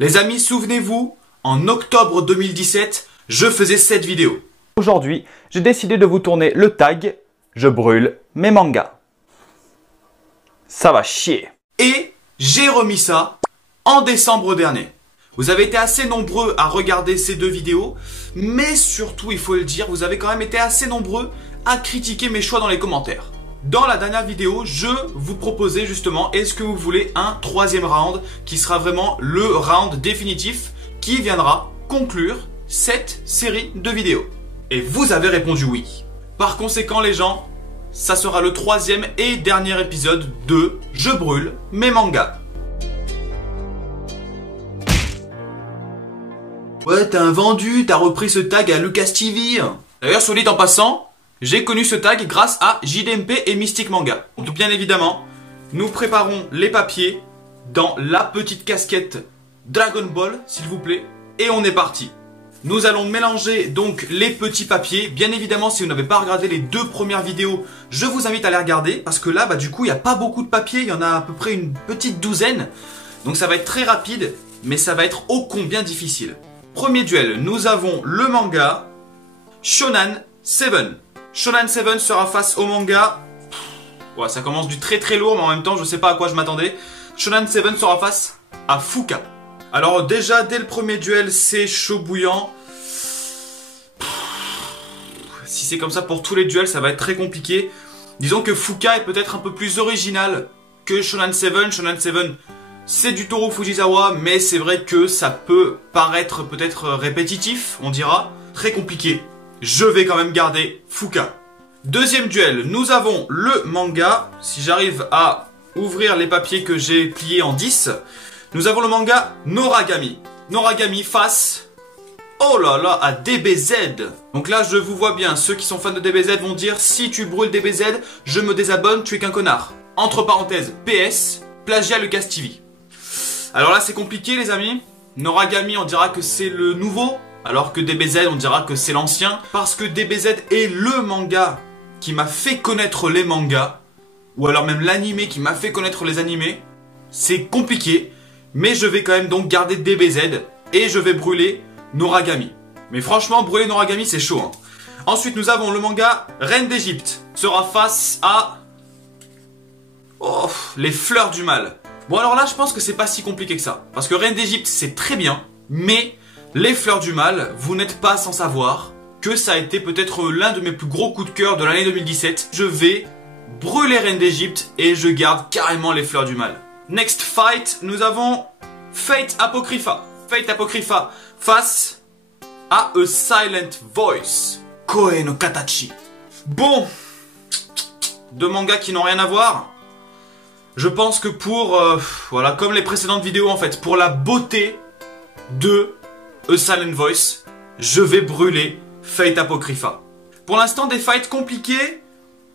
Les amis, souvenez-vous, en octobre 2017, je faisais cette vidéo. Aujourd'hui, j'ai décidé de vous tourner le tag « Je brûle mes mangas ». Ça va chier. Et j'ai remis ça en décembre dernier. Vous avez été assez nombreux à regarder ces deux vidéos, mais surtout, il faut le dire, vous avez quand même été assez nombreux à critiquer mes choix dans les commentaires. Dans la dernière vidéo, je vous proposais justement, est-ce que vous voulez un troisième round qui sera vraiment le round définitif qui viendra conclure cette série de vidéos? Et vous avez répondu oui. Par conséquent les gens, ça sera le troisième et dernier épisode de Je brûle mes mangas. Ouais, t'as un vendu, t'as repris ce tag à Lucas TV. D'ailleurs, soit dit en passant, j'ai connu ce tag grâce à JDMP et Mystic Manga. Donc bien évidemment, nous préparons les papiers dans la petite casquette Dragon Ball, s'il vous plaît. Et on est parti. Nous allons mélanger donc les petits papiers. Bien évidemment, si vous n'avez pas regardé les deux premières vidéos, je vous invite à les regarder. Parce que là, du coup, il n'y a pas beaucoup de papiers. Il y en a à peu près une petite douzaine. Donc ça va être très rapide, mais ça va être ô combien difficile. Premier duel, nous avons le manga Shonan 7. Shonan 7 sera face au manga. Ouais, ça commence du très très lourd, mais en même temps, je sais pas à quoi je m'attendais. Shonan 7 sera face à Fuka. Alors déjà, dès le premier duel, c'est chaud bouillant. Si c'est comme ça pour tous les duels, ça va être très compliqué. Disons que Fuka est peut-être un peu plus original que Shonan 7. Shonan 7, c'est du Toru Fujisawa, mais c'est vrai que ça peut paraître peut-être répétitif, on dira. Très compliqué. Je vais quand même garder Fuka. Deuxième duel, nous avons le manga. Si j'arrive à ouvrir les papiers que j'ai pliés en 10, nous avons le manga Noragami. Noragami face, oh là là, à DBZ. Donc là, je vous vois bien, ceux qui sont fans de DBZ vont dire, si tu brûles DBZ, je me désabonne, tu es qu'un connard. Entre parenthèses, PS, plagiat Lucas TV. Alors là, c'est compliqué les amis. Noragami, on dira que c'est le nouveau, alors que DBZ, on dira que c'est l'ancien. Parce que DBZ est le manga qui m'a fait connaître les mangas, ou alors même l'animé qui m'a fait connaître les animés. C'est compliqué, mais je vais quand même donc garder DBZ et je vais brûler Noragami. Mais franchement, brûler Noragami, c'est chaud. Hein. Ensuite, nous avons le manga Reine d'Égypte. Sera face à... oh, les fleurs du mal. Bon alors là, je pense que c'est pas si compliqué que ça. Parce que Reine d'Égypte, c'est très bien, mais... les fleurs du mal, vous n'êtes pas sans savoir que ça a été peut-être l'un de mes plus gros coups de cœur de l'année 2017. Je vais brûler Reine d'Égypte et je garde carrément les fleurs du mal. Next fight, nous avons Fate Apocrypha. Fate Apocrypha face à A Silent Voice. Koe no Katachi. Bon, deux mangas qui n'ont rien à voir. Je pense que pour, voilà, comme les précédentes vidéos en fait, pour la beauté de A Silent Voice, je vais brûler Fate Apocrypha. Pour l'instant, des fights compliqués,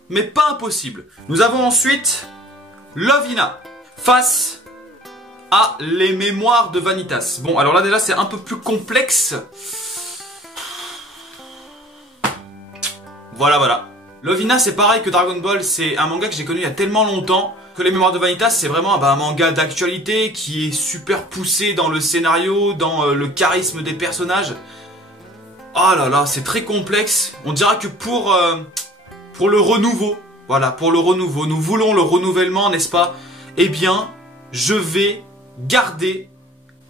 mais pas impossibles. Nous avons ensuite Lovina face à Les Mémoires de Vanitas. Bon, alors là déjà, c'est un peu plus complexe. Voilà. Lovina, c'est pareil que Dragon Ball, c'est un manga que j'ai connu il y a tellement longtemps que Les Mémoires de Vanitas, c'est vraiment un manga d'actualité qui est super poussé dans le scénario, dans le charisme des personnages. Oh là là, c'est très complexe. On dira que pour le renouveau, voilà, pour le renouveau, nous voulons le renouvellement, n'est-ce pas? Eh bien, je vais garder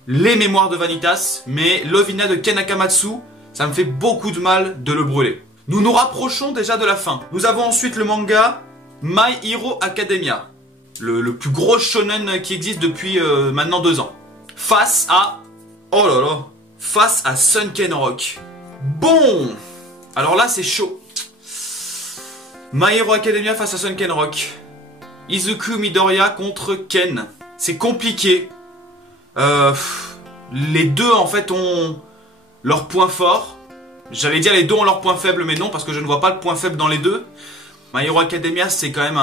Les Mémoires de Vanitas, mais Lovina de Ken Akamatsu, ça me fait beaucoup de mal de le brûler. Nous nous rapprochons déjà de la fin. Nous avons ensuite le manga My Hero Academia. Le plus gros shonen qui existe depuis maintenant 2 ans. Face à... oh là là. Face à Sunken Rock. Bon. Alors là, c'est chaud. My Hero Academia face à Sunken Rock. Izuku Midoriya contre Ken. C'est compliqué. Les deux, en fait, ont leur point fort. J'allais dire les deux ont leur point faible, mais non, parce que je ne vois pas le point faible dans les deux. My Hero Academia, c'est quand même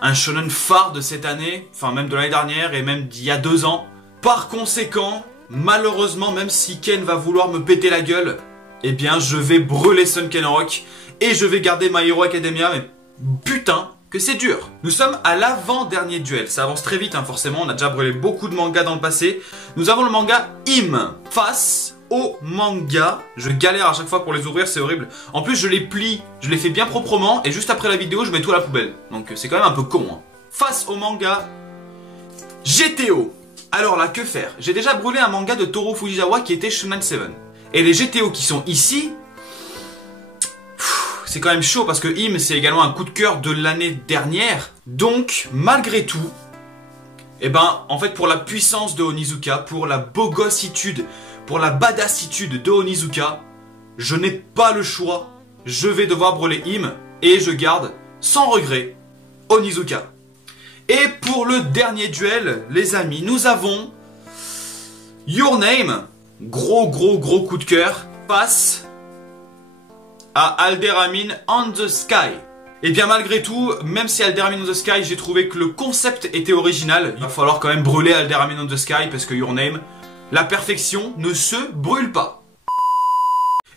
un shonen phare de cette année, enfin même de l'année dernière et même d'il y a 2 ans. Par conséquent, malheureusement, même si Ken va vouloir me péter la gueule, eh bien je vais brûler Sunken Rock et je vais garder My Hero Academia. Mais putain, que c'est dur. Nous sommes à l'avant-dernier duel. Ça avance très vite, hein, forcément. On a déjà brûlé beaucoup de mangas dans le passé. Nous avons le manga Hime face au manga. Je galère à chaque fois pour les ouvrir, c'est horrible. En plus, je les plie, je les fais bien proprement. Et juste après la vidéo, je mets tout à la poubelle. Donc c'est quand même un peu con. Hein. Face au manga GTO. Alors là, que faire? J'ai déjà brûlé un manga de Toru Fujisawa qui était Shonen 7. Et les GTO qui sont ici... c'est quand même chaud parce que Hime c'est également un coup de cœur de l'année dernière. Donc malgré tout, eh ben en fait pour la puissance de Onizuka, pour la bogossitude, pour la badassitude de Onizuka, je n'ai pas le choix. Je vais devoir brûler Hime et je garde sans regret Onizuka. Et pour le dernier duel, les amis, nous avons Your Name, gros coup de cœur, face à Alderamin on the Sky. Et bien malgré tout, même si Alderamin on the Sky, j'ai trouvé que le concept était original, il va falloir quand même brûler Alderamin on the Sky parce que Your Name, la perfection ne se brûle pas.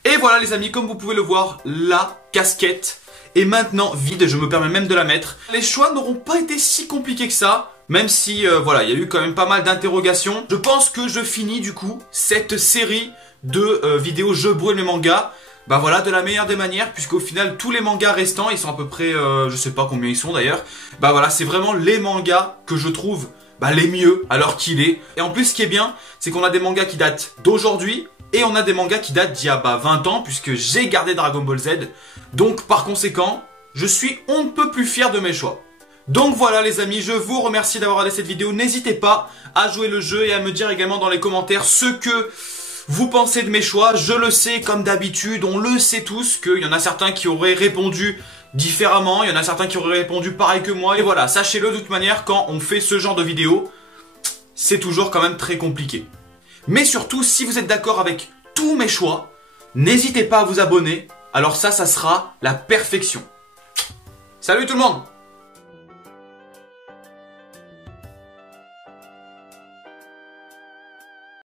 Et voilà les amis, comme vous pouvez le voir, la casquette est maintenant vide, je me permets même de la mettre. Les choix n'auront pas été si compliqués que ça, même si voilà, il y a eu quand même pas mal d'interrogations. Je pense que je finis du coup cette série de vidéos Je brûle mes mangas. Bah voilà, de la meilleure des manières, puisqu'au final, tous les mangas restants, ils sont à peu près, je sais pas combien ils sont d'ailleurs. Bah voilà, c'est vraiment les mangas que je trouve les mieux à l'heure qu'il est. Et en plus, ce qui est bien, c'est qu'on a des mangas qui datent d'aujourd'hui, et on a des mangas qui datent d'il y a 20 ans, puisque j'ai gardé Dragon Ball Z. Donc par conséquent, je suis on ne peut plus fier de mes choix. Donc voilà les amis, je vous remercie d'avoir regardé cette vidéo. N'hésitez pas à jouer le jeu et à me dire également dans les commentaires ce que vous pensez de mes choix. Je le sais, comme d'habitude, on le sait tous qu'il y en a certains qui auraient répondu différemment, il y en a certains qui auraient répondu pareil que moi. Et voilà, sachez-le de toute manière, quand on fait ce genre de vidéo, c'est toujours quand même très compliqué. Mais surtout, si vous êtes d'accord avec tous mes choix, n'hésitez pas à vous abonner. Alors ça sera la perfection. Salut tout le monde!